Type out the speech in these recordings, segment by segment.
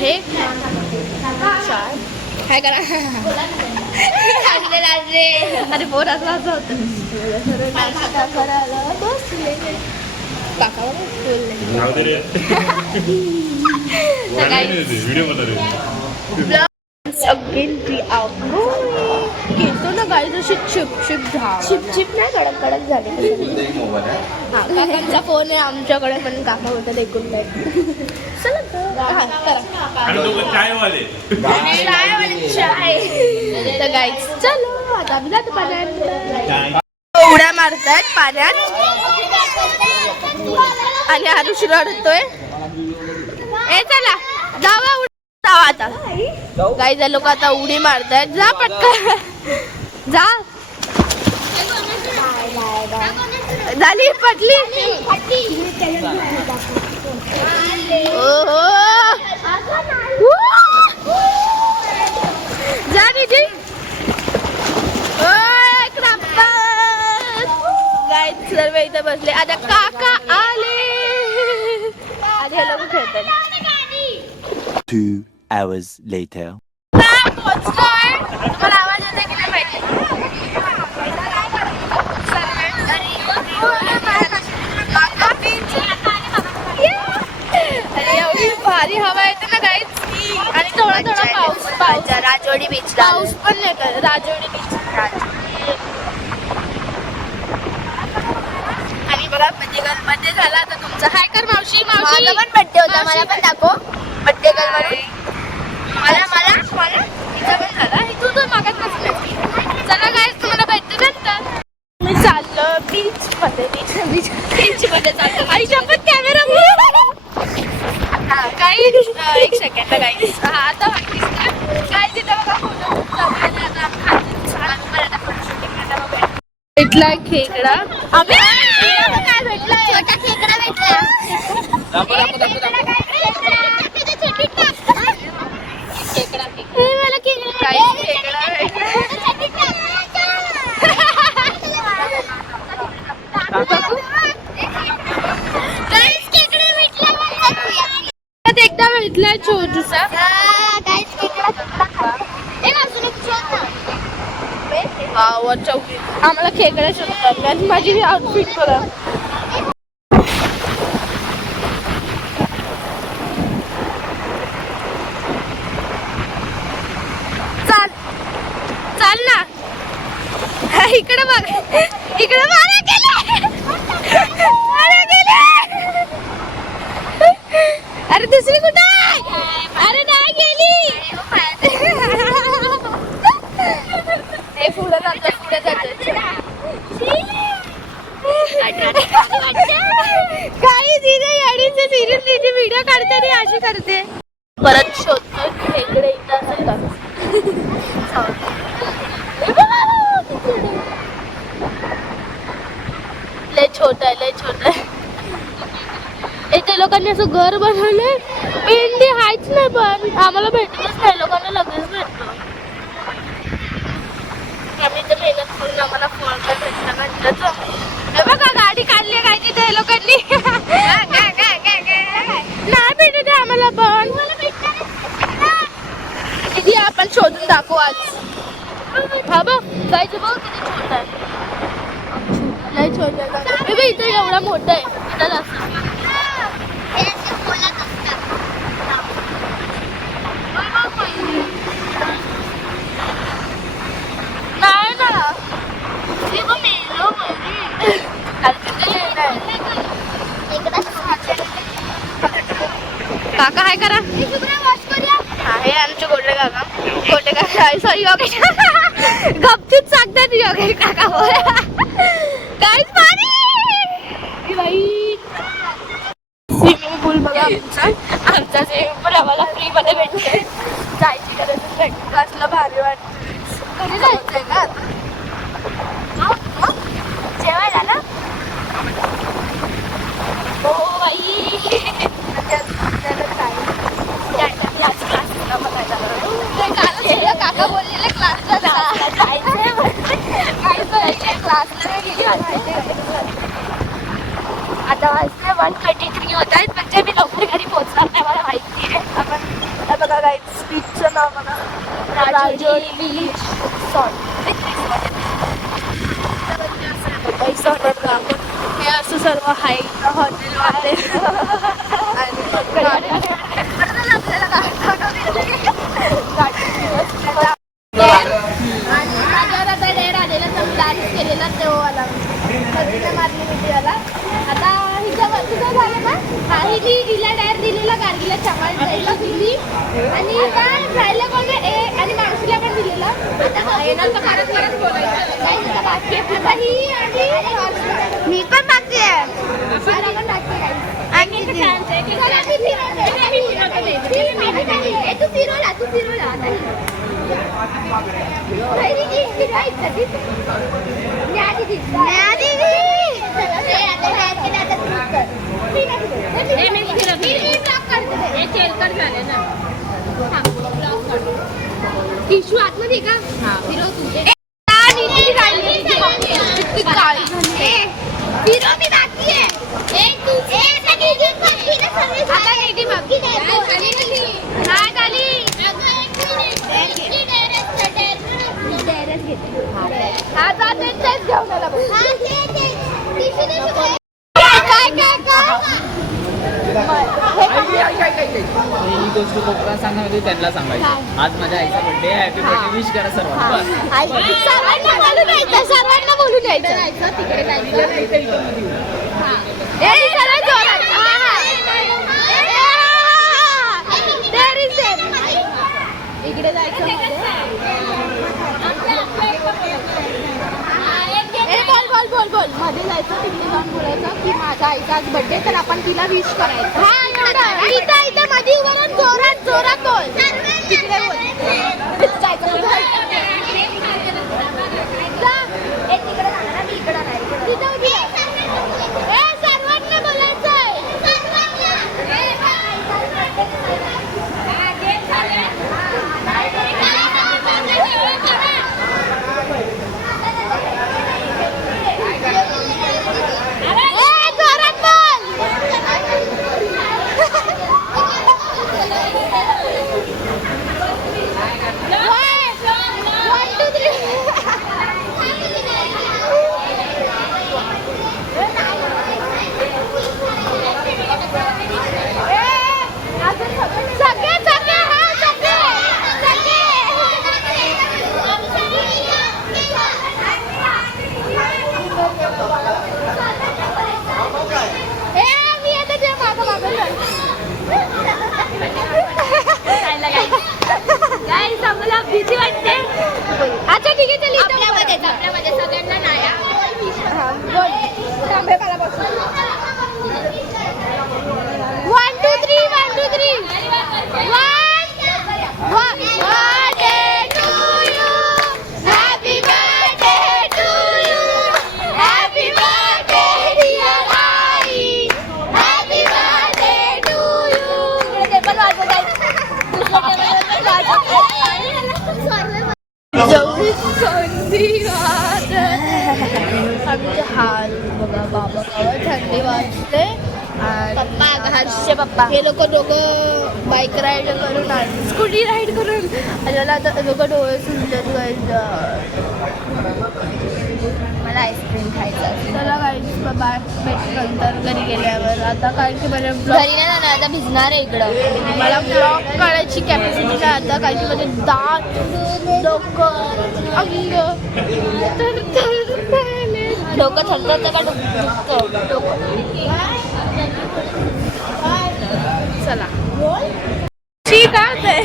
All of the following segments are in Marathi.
आहे काय करा अरे फोन असं असं होतं घेतो ना गाई जशी चिपचिप चिपचिप नाही कडक कडक झाली हा काकांचा फोन आहे आमच्याकडे पण काका बोलतात ऐकून नाही तर गाईच चलो आता आम्ही जातो पाण्यात उड्या मारतायत पाण्यात आणि आरुष रडतोय ए चला जावा जावा आता गाईज लोक आता उडी मारतायत जा पटकन जा झाली पटली ओहो जा निधी गाईज सर्व इथं बसले आता काका आले आणि हे लोक खेळतात 2 hours later. तुम्हाला आवाज येते की नाही माहिती अरे एवढी भारी हवा येते ना गाईज आणि थोडा थोडा पाऊस पाहिजे राजवाडी बीच पाऊस पण नाही कर राजवाडी बीच आणि बघा बर्थडे झाला आता तुमचा हाय कर मावशी मावशी पण बर्थडे होता मला पण दाखव बर्थडे कर म्हणून मला मला मला तिचा पण झाला तू तर मागत नसली चला गाईज तुम्हाला भेटते नंतर मी चाललो बीच मध्ये चाललो आणि शपथ कॅमेरा काही एक सेकंड गाईज आता काय तिथं बघा भेटला खेकडा आम्ही काय भेटला छोटा खेकडा भेटला एकदा भेटलाय छोटूसा चौकी आम्हाला खेकडे शोधतात आणि माझी ही आउटफिट बघा चाल चाल ना इकडे बघ इकडे अरे दुसरी कुठे अरे नाही गेली हे फुलं जातात पुढे जातात काही दिले याडीचे सिरियसली व्हिडिओ काढते आणि अशी करते परत शोधतोय खेकडे इथं असेल का लय छोटा आहे इथे लोकांनी असं घर बनवलंय पेंडी हायच नाही पण आम्हाला भेटतच नाही लोकांना लगेच भेटतो आम्ही तर मेहनत करून आम्हाला फळ भेटलं म्हटलं बघा गाडी काढली काय तिथे लोकांनी नाही भेटत आहे आम्हाला पण किती आपण शोधून दाखवू आज हा बघ जायचं बघ किती छोटा आहे लय छोटा आहे इथं एवढा मोठा आहे इथं जास्त नाही ना काका हाय करा आहे आमचे गोटे काका सॉरी योगेश गपचूप सांगतात योगेश काका काहीच पाणी बाई स्विमिंग पूल बघा आमचा स्विमिंग पूल आम्हाला फ्री मध्ये भेटतोय जायची गरज नाही कसलं भारी वाटतं कधी जायचंय का जेवायला ना हो बाई काका बोललेले क्लासला जायचंय क्लासला गेली आता वाजले 1:33 होत आहेत म्हणजे मी लवकर घरी पोहोचणार नाही मला माहिती आहे आपण बघा गाईज, बीचचं नाव बघा, राजोरी बीच हे असं सर्व आहे हॉटेल आणि माझ्यावर आता डेअर आलेला तर डान्स केलेला तेव्हा मारली होती याला. आता हिच्यावर तुझं झालं का? हा हिला डायर दिलेला, गार्गीला चमाट जायला दिली आणि काय राहिलं कोण आणि मावशीला पण दिलेला. आता येणार तर परत परत बोलायचं नाही आता बाकी आहे. आता ही आणि मी पण बाकी आहे, पण बाकी आहे आणि तू फिरवला टिशू आतमध्ये का? फिरव तुझे फिरव मी बाकी आहे. ही गोष्ट कोकणात सांगणार होती त्यांना सांगायचं. आज माझ्या आईचा बर्थडे आहे, हॅपी बर्थडे विश करा सर्वांना. सर्वांना बोलून यायचं तिकडे इकडे जायचं. बोल मध्ये जायचं, तिकडे जाऊन बोलायचं की माझ्या आईचा आज बर्थडे, तर आपण तिला विश करायचं. इथं मध्ये उभं जोरात जोरात बोल. तिकडे बोल जायचं. सर्वांना बोलायचं. भीती वाटते. अच्छा ठीक आहे, चल आपल्यामध्ये सगळ्यांना नाही. बोल थांबे मला बसून. 1 2 3 1 2 3 birthday to you, happy birthday to you, happy birthday dear आई, हॅपी बर्थडे टू यू. ते पण वाजवत आहे. आमचे हाल बघा बाबा, थंडी वाजते. पप्पा हर्षचे पप्पा हे लोक दोघं बाईक राईड करून आले, स्कूटी राईड करून आलेला. आता दोघं डोळे सुजलेत गाईज. मला आईस्क्रीम खायचं. चला गाईज बाबा, भेटू नंतर घरी गेल्यावर. आता काय की मला घरी नाही जाणार, आता भिजणार आहे इकडं. मला ब्लॉग काढायची कॅपॅसिटी नाही आता, काय की माझे दात डोकं अंग डोकं थरथरतं का डोकं. चला ठीक आहे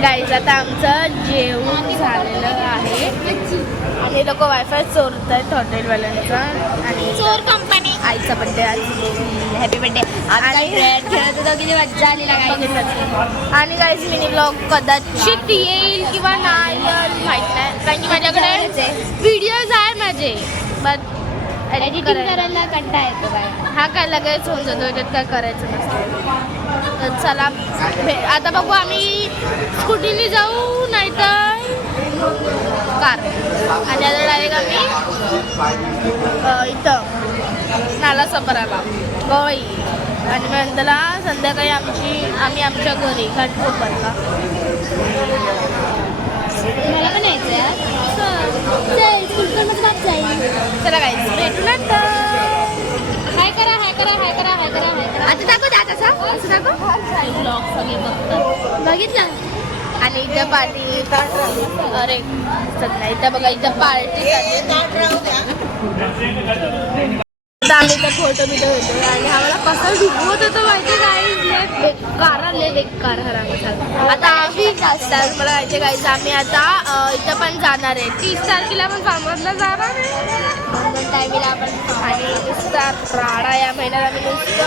गाईज, आता आमचं जेवण झालेलं आहे आणि लोक वायफाय चोरत आहेत हॉटेलवाल्यांचा. आणि चोर कंपनी आईचा बड्डे आज, हॅपी बड्डे. आणि खेळत होतो, किती मज्जा आली बघितलं. आणि गाईज मिनी ब्लॉग कदाचित येईल किंवा नाही माहित नाही, कारण की माझ्याकडे व्हिडिओज आहे माझे, बट एडिटिंग करायला कंटाळा येतो काय. हा काय लगेच होऊन जातो, याच्यात काय करायचं नसतं. तर चला आता बघू, आम्ही स्कूटीने जाऊ नाही तर कार. आणि आता डायरेक्ट आम्ही इथं नाला सपराला गोई आणि मग नंतर संध्याकाळी आम्ही आमच्या घरी घाटकोपरला. मला पण यायचं यार. स्कूलमध्ये बाप जाईल. चला गाईज भेटू नंतर. हाय करा हाय करा हाय करा हाय करा हाय करा. आता दाखव दादा असं दाखव. ब्लॉग सगळे बघतात. बघितलं. आणि इथं पार्टी अरे सध्या इथं बघा इथं पार्टी आम्ही इथं फोटो बिटो होतो आणि आम्हाला कसं डुबवत होतो माहिती काय बेकार हराम. आता आम्ही मला माहिती गायचं आम्ही आता इथं पण जाणार आहे 30 तारखेला पण फार्मरला जाणार आहे टायमीला आपण. आणि नुसता राडा या महिन्यात आम्ही नुसतं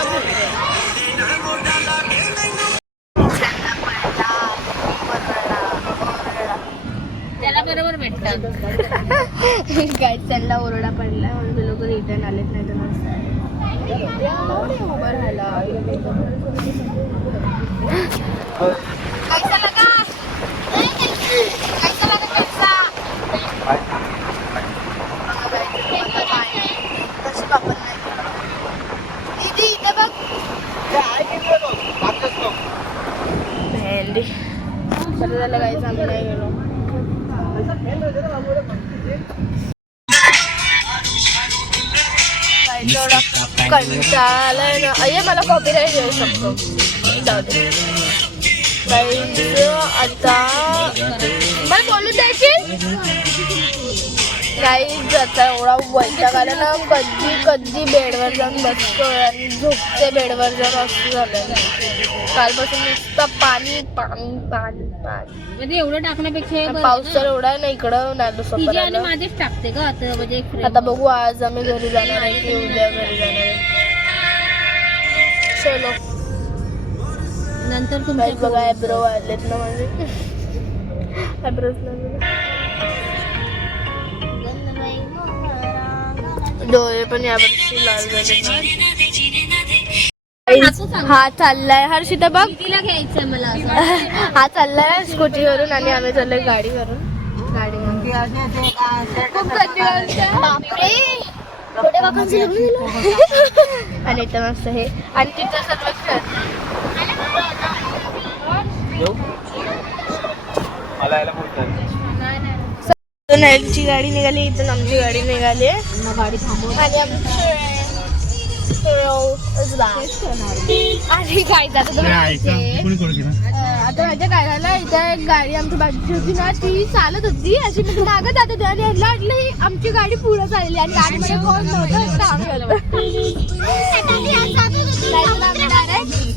त्याला बरोबर भेटतात. काय त्यांना ओरडा पडला म्हणून ते लोक रिटर्न आलेत नाही तर उभं राहिला. कैसा लगा कैसा कशी बापन नाही दीदी इथे बघ भेंडी. बरं झालं काहीच आम्ही नाही गेलो. कंटाळाय ना. अय्या मला कॉपीराईट येऊ शकतो. जाऊ दे आता मला बोलू द्यायची. काहीच आता एवढा वैताग आला ना. कधी बेडवर जाऊन बसतो आणि झोपते बेडवर जाऊन असं झालं. कालपासून नुसतं पाणी पाणी पाणी पाणी. म्हणजे एवढं टाकण्यापेक्षा पाऊस तर एवढा ना इकडं तिचे आणि नाही. माझेच टाकते का आता. म्हणजे आता बघू आज आम्ही घरी जाणार आहे की उद्या घरी जाणार आहे. चलो नंतर तुम्ही बघा ॲब्रो वाढलेत ना माझे. ॲब्रोज डोळे पण यावर्षी लाल झाले. हा चाललाय हर्षिता बघ. तिला घ्यायचंय मला असं. हा चाललाय स्कूटीवरून आणि आम्ही चाललोय गाडीवरून. खूप बापरे थोड्या वाकांचं लग्न झालं. आणि इथं मस्त हे आणि तिथं सर्व नाईटची गाडी निघाली. इथून आमची गाडी निघाली गाडी थांबव. आणि आमची आणि काय आता माझ्या काय झालं इथं एक गाडी आमच्या बाजूची होती ना ती चालत होती अशी म्हणजे मागं जात होती आणि ह्यांना वाटलं ही आमची गाडी पुढे चालली आणि गाडीमध्ये कोण नव्हतं काम झालं.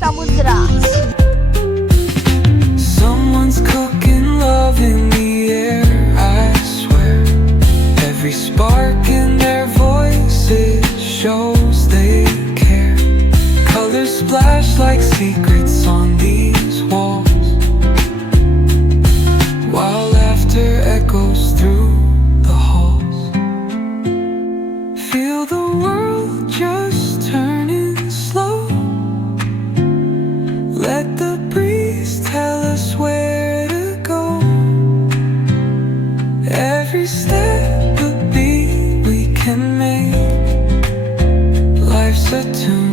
समुद्र. Someone's cooking love in the air, I swear. Every spark in their voices shows they care. Colors splash like secrets on these walls, while laughter echoes through the halls. Feel the world just turning slow. Let the breeze tell us where to go. Every step a beat we can make. Life's a tune